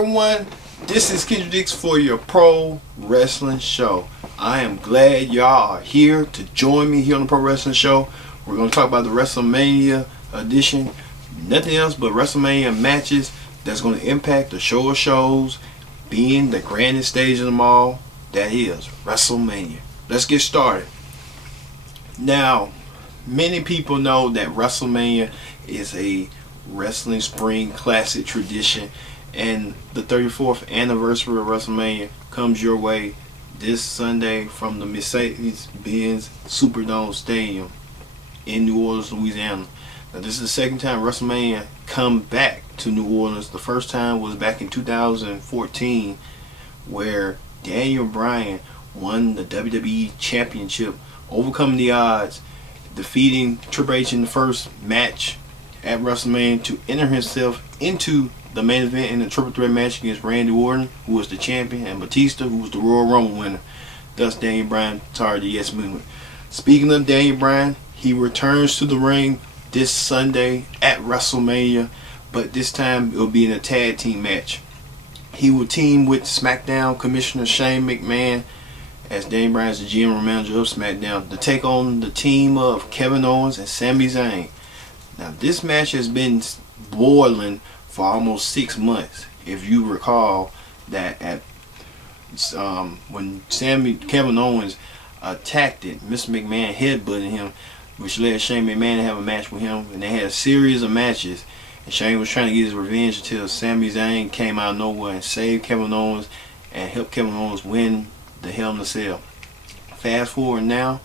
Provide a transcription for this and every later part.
everyone? This is Kendrick Dix for your Pro Wrestling Show. I am glad y'all are here to join me here on the Pro Wrestling Show. We're going to talk about the WrestleMania edition. Nothing else but WrestleMania matches that's going to impact the show of shows, being the grandest stage of them all. That is WrestleMania. Let's get started. Now, many people know that WrestleMania is a wrestling spring classic tradition, and the 34th anniversary of WrestleMania comes your way this Sunday from the Mercedes-Benz Superdome Stadium in New Orleans, Louisiana. Now, this is the second time WrestleMania come back to New Orleans. The first time was back in 2014, where Daniel Bryan won the WWE Championship, overcoming the odds, defeating Triple H in the first match at WrestleMania to enter himself into the main event in the triple threat match against Randy Orton, who was the champion, and Batista, who was the Royal Rumble winner. Thus, Daniel Bryan started the Yes Movement. Speaking of Daniel Bryan, he returns to the ring this Sunday at WrestleMania, but this time it will be in a tag team match. He will team with SmackDown Commissioner Shane McMahon, as Daniel Bryan is the general manager of SmackDown, to take on the team of Kevin Owens and Sami Zayn. Now, this match has been boiling for almost 6 months. If you recall that at when Kevin Owens attacked it, Mr. McMahon headbutted him, which led Shane McMahon to have a match with him, and they had a series of matches. And Shane was trying to get his revenge until Sami Zayn came out of nowhere and saved Kevin Owens and helped Kevin Owens win the Hell in a Cell. Fast forward now,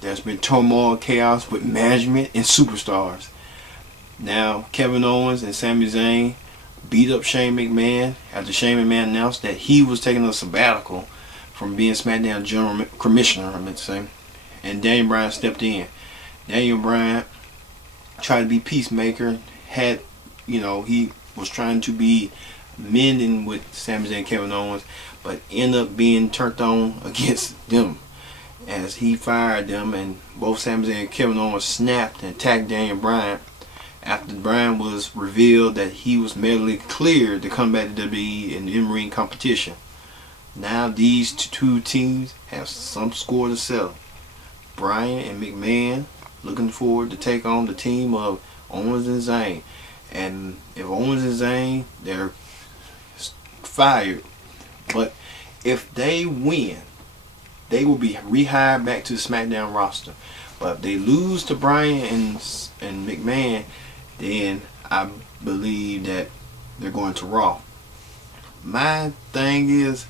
there's been turmoil, chaos with management and superstars. Now, Kevin Owens and Sami Zayn beat up Shane McMahon after Shane McMahon announced that he was taking a sabbatical from being SmackDown General Commissioner, I meant to say. And Daniel Bryan stepped in. Daniel Bryan tried to be peacemaker, he was trying to be mending with Sami Zayn and Kevin Owens, but ended up being turned on against them as he fired them, and both Sami Zayn and Kevin Owens snapped and attacked Daniel Bryan. After Bryan was revealed that he was medically cleared to come back to WWE in the in-ring competition. Now these two teams have some score to settle. Bryan and McMahon looking forward to take on the team of Owens and Zayn. And if Owens and Zayn, they're fired. But if they win, they will be rehired back to the SmackDown roster. But if they lose to Bryan and McMahon, then I believe that they're going to Raw. My thing is,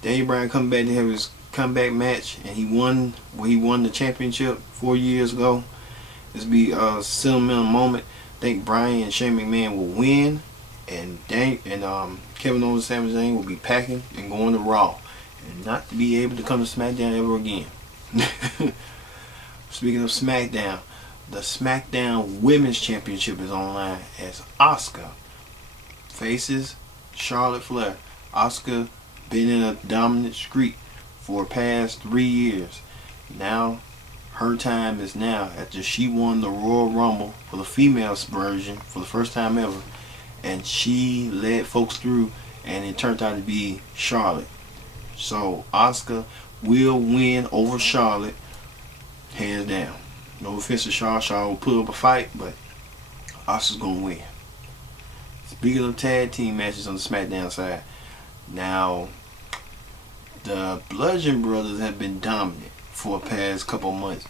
Daniel Bryan come back to have his comeback match, and he won the championship 4 years ago. This will be a sentimental moment. I think Bryan and Shane McMahon will win, and Kevin Owens and Sami Zayn will be packing and going to Raw, and not to be able to come to SmackDown ever again. Speaking of SmackDown, the SmackDown Women's Championship is online as Asuka faces Charlotte Flair. Asuka been in a dominant streak for the past 3 years. Now her time is now, after she won the Royal Rumble for the females version for the first time ever, and she led folks through, and it turned out to be Charlotte. So Asuka will win over Charlotte, hands down. No offense to Charlotte will put up a fight, but Asuka's gonna win. Speaking of tag team matches on the SmackDown side, now the Bludgeon Brothers have been dominant for the past couple months.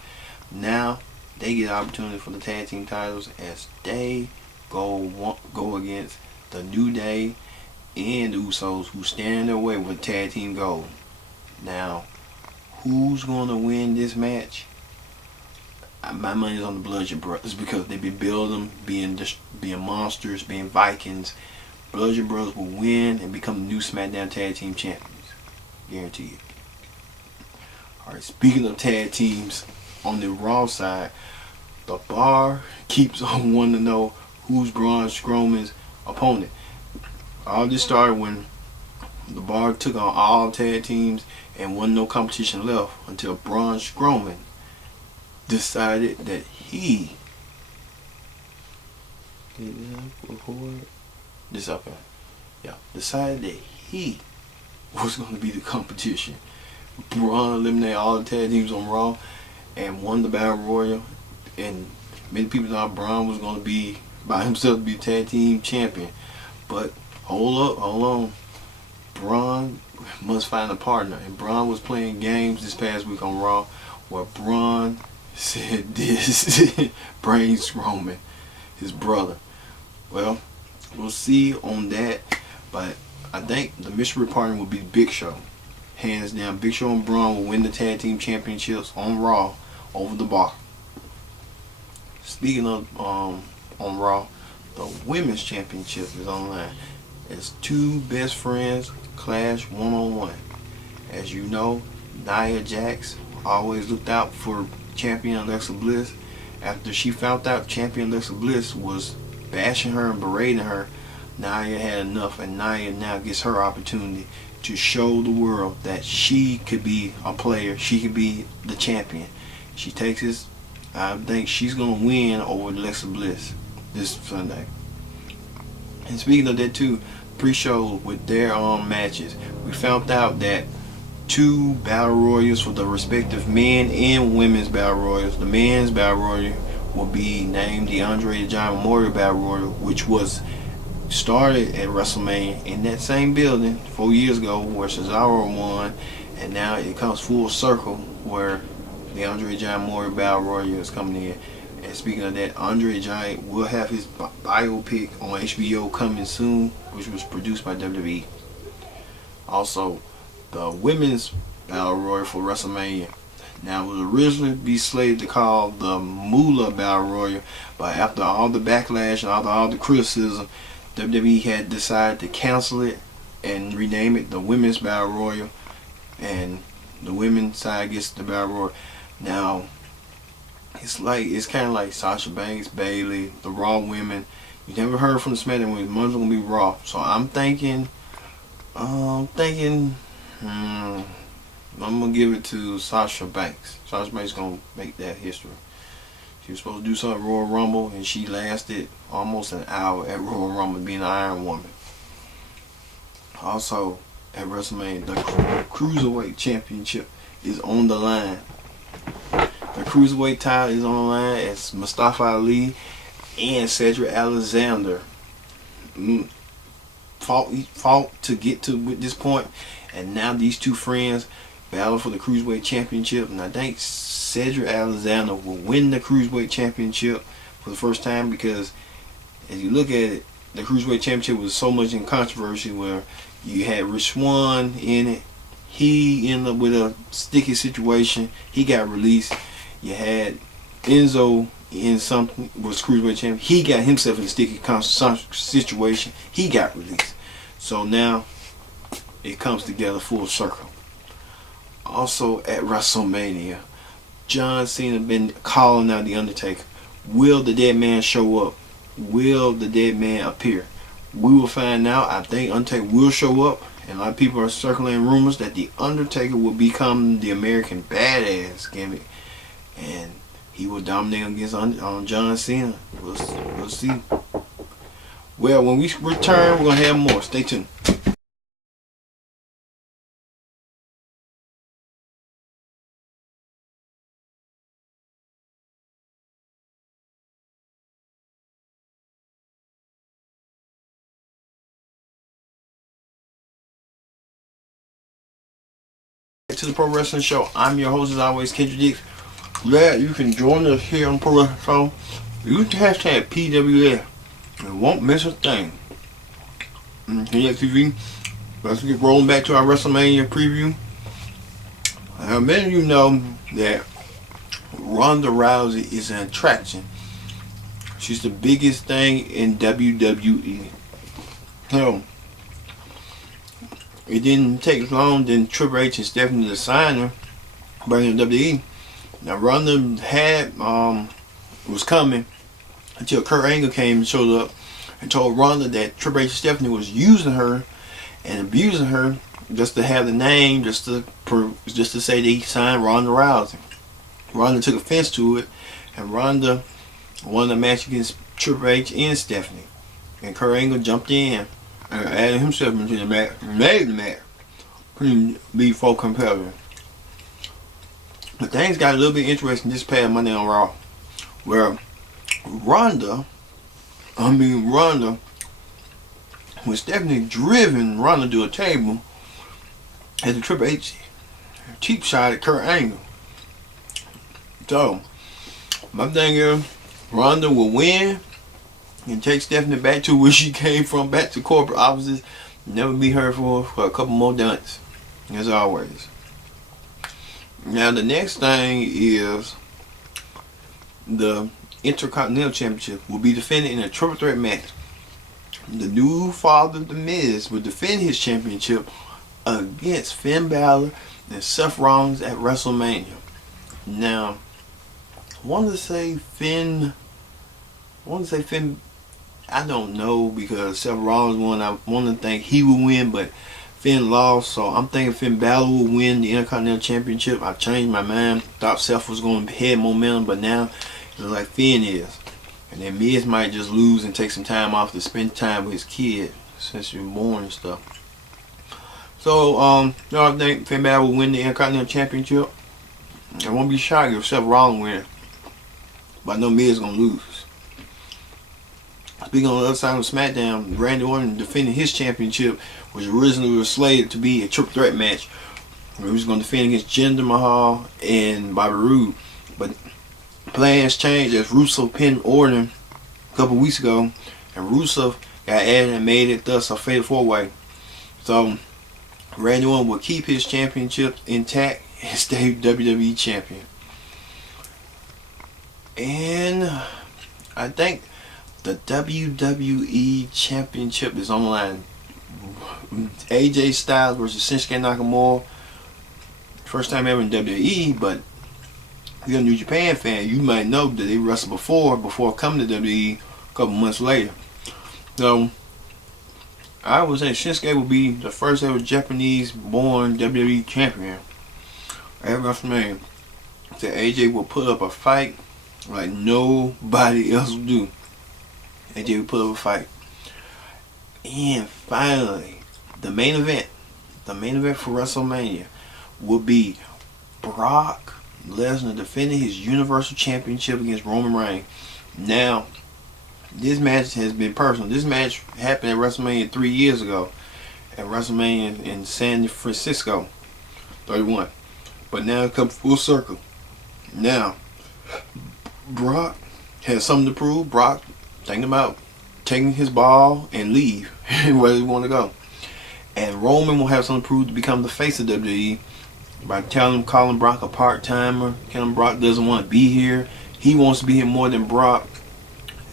Now they get an opportunity for the tag team titles as they go against the New Day and the Usos, who stand in their way with tag team gold. Now, who's gonna win this match? My money is on the Bludgeon Brothers, because they've been building, being monsters, being Vikings. Bludgeon Brothers will win and become the new SmackDown Tag Team Champions. Guaranteed. Alright, speaking of tag teams, on the Raw side, the Bar keeps on wanting to know who's Braun Strowman's opponent. All this started when the Bar took on all tag teams and wasn't no competition left until Braun Strowman decided that he Did I record? This okay. yeah, decided that he was going to be the competition. Braun eliminated all the tag teams on Raw and won the Battle Royal. And many people thought Braun was going to be by himself to be tag team champion. But hold on. Braun must find a partner. And Braun was playing games this past week on Raw where Braun said this. Brain Strowman, his brother. Well, we'll see on that. But I think the mystery partner will be Big Show. Hands down, Big Show and Braun will win the tag team championships on Raw over the Bar. Speaking of on Raw, the women's championship is online. It's two best friends clash one-on-one. As you know, Nia Jax always looked out for champion Alexa Bliss. After she found out champion Alexa Bliss was bashing her and berating her, Nia had enough, and Nia now gets her opportunity to show the world that she could be a player. She could be the champion. She takes this. I think she's going to win over Alexa Bliss this Sunday. And speaking of that too, pre-show with their matches, we found out that two battle royals for the respective men and women's battle royals. The men's battle royal will be named the Andre the Giant Memorial Battle Royal, which was started at WrestleMania in that same building 4 years ago where Cesaro won, and now it comes full circle where the Andre the Giant Memorial Battle Royal is coming in. And speaking of that, Andre the Giant will have his biopic on HBO coming soon, which was produced by WWE. Also, the women's Battle Royal for WrestleMania. Now, it was originally be slated to call the Moolah Battle Royal, but after all the backlash and all the criticism, WWE had decided to cancel it and rename it the Women's Battle Royal, and the women's side gets the Battle Royal. Now, it's kind of like Sasha Banks, Bayley, the Raw women. You never heard from the SmackDown women. One's gonna be Raw. So I'm thinking, I'm gonna give it to Sasha Banks. Sasha Banks gonna make that history. She was supposed to do something at Royal Rumble, and she lasted almost an hour at Royal Rumble being an Iron Woman. Also, at WrestleMania, the Cruiserweight Championship is on the line. The Cruiserweight title is on the line as Mustafa Ali and Cedric Alexander fought to get to this point, and now these two friends battle for the Cruiserweight Championship, and I think Cedric Alexander will win the Cruiserweight Championship for the first time, because as you look at it, the Cruiserweight Championship was so much in controversy where you had Rich Swann in it. He ended up with a sticky situation. He got released. You had Enzo in something, was Cruiserweight champion. He got himself in a sticky situation. He got released. So now it comes together full circle. Also at WrestleMania, John Cena been calling out The Undertaker. Will the dead man show up? Will the dead man appear? We will find out. I think Undertaker will show up, and a lot of people are circulating rumors that The Undertaker will become the American Badass gimmick, and he will dominate against John Cena. We'll see. Well, when we return, we're going to have more. Stay tuned. To the Pro Wrestling Show. I'm your host as always, Kendrick Dix. Glad you can join us here on Pro Wrestling Show. Use the hashtag PWS and won't miss a thing. Here TV. Let's get rolling back to our WrestleMania preview. Many of you know that Ronda Rousey is an attraction. She's the biggest thing in WWE. So it didn't take long then Triple H and Stephanie to sign her, bring her to WWE. Now Ronda had was coming until Kurt Angle came and showed up and told Ronda that Triple H and Stephanie was using her and abusing her just to have the name, just to say they signed Ronda Rousey. Ronda took offense to it, and Ronda won the match against Triple H and Stephanie. And Kurt Angle jumped in and added himself into the match, made the match pretty be full competitive. But things got a little bit interesting this past Monday on Raw, where Ronda when Stephanie driven Ronda to a table at the Triple H cheap shot at Kurt Angle. So my thing is, Ronda will win and take Stephanie back to where she came from, back to corporate offices. Never be heard for a couple more months, as always. Now the next thing is the Intercontinental Championship will be defended in a triple threat match. The new father, The Miz, will defend his championship against Finn Balor and Seth Rollins at WrestleMania. Now, I want to say Finn, I don't know, because Seth Rollins won. I want to think he will win, but Finn lost, so I'm thinking Finn Balor will win the Intercontinental Championship. I changed my mind. Thought Seth was going to head momentum, but now it looks like Finn is. And then Miz might just lose and take some time off to spend time with his kid since he was born and stuff. So, I think Finn Balor will win the Intercontinental Championship. I won't be shocked if Seth Rollins wins, but I know Miz is going to lose. Speaking on the other side of SmackDown, Randy Orton defending his championship was originally slated to be a triple threat match. He was going to defend against Jinder Mahal and Bobby Roode, but plans changed as Rusev pinned Orton a couple weeks ago, and Rusev got added and made it thus a fatal four-way. So Randy Orton will keep his championship intact and stay WWE champion. And I think the WWE Championship is on the line. AJ Styles versus Shinsuke Nakamura. First time ever in WWE, but if you're a New Japan fan, you might know that they wrestled before coming to WWE a couple months later. So I would say Shinsuke will be the first ever Japanese-born WWE champion at WrestleMania. So AJ will put up a fight like nobody else will do. AJ will put up a fight. And finally, the main event for WrestleMania will be Brock Lesnar defending his Universal Championship against Roman Reigns. Now, this match has been personal. This match happened at WrestleMania 3 years ago, at WrestleMania in San Francisco 31. But now it comes full circle. Now, Brock has something to prove. Brock thinking about taking his ball and leave where he want to go. And Roman will have something to prove to become the face of WWE by calling Brock a part-timer. Telling Brock doesn't want to be here. He wants to be here more than Brock.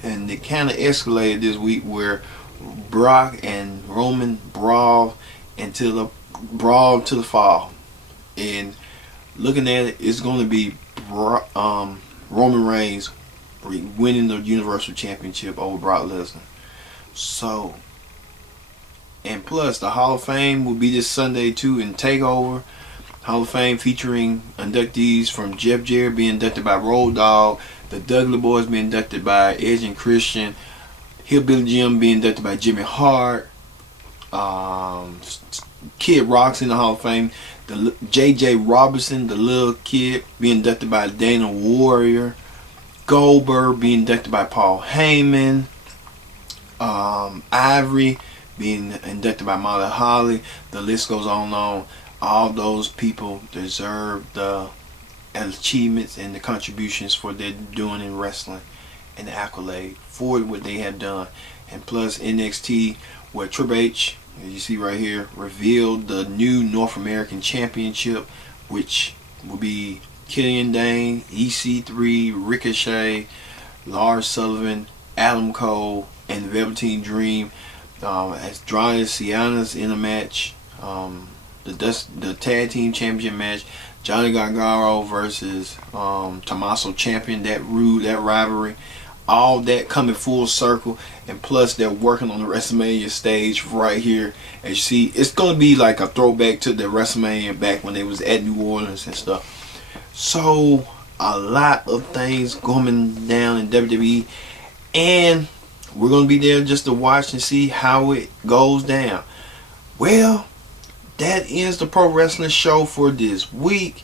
And it kind of escalated this week where Brock and Roman brawled to the fall. And looking at it, it's going to be Roman Reigns winning the Universal Championship over Brock Lesnar. So, and plus the Hall of Fame will be this Sunday too in TakeOver. Hall of Fame featuring inductees from Jeff Jarrett being inducted by Road Dogg, the Dudley Boys being inducted by Edge and Christian, Hillbilly Jim being inducted by Jimmy Hart, Kid Rock's in the Hall of Fame, the J.J. Robertson, the little kid, being inducted by Dana Warrior, Goldberg being inducted by Paul Heyman, Ivory being inducted by Molly Holly. The list goes on and on. All those people deserve the achievements and the contributions for their doing in wrestling and the accolade for what they have done. And plus NXT, where Triple H, as you see right here, revealed the new North American Championship, which will be Killian Dane, EC3, Ricochet, Lars Sullivan, Adam Cole, and the Velveteen Dream. As Andrade Cien in a match. The Tag Team Championship match. Johnny Gargano versus Tommaso Ciampa. That rivalry. All that coming full circle. And plus they're working on the WrestleMania stage right here. As you see, it's going to be like a throwback to the WrestleMania back when they was at New Orleans and stuff. So, a lot of things going down in WWE. And We're going to be there just to watch and see how it goes down. Well, that ends the pro wrestling show for this week.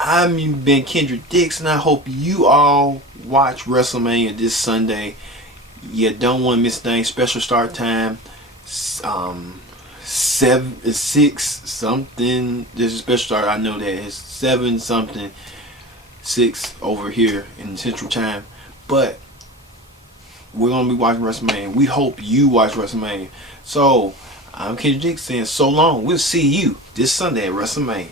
I've been Kendrick Dixon. I hope you all watch WrestleMania this Sunday. You don't want to miss a thing. Special start time, 6 something. There's a special start. I know that it's 7 something, 6 over here in Central Time. But we're gonna be watching WrestleMania. We hope you watch WrestleMania. So I'm Kendrick Dixon saying so long. We'll see you this Sunday at WrestleMania.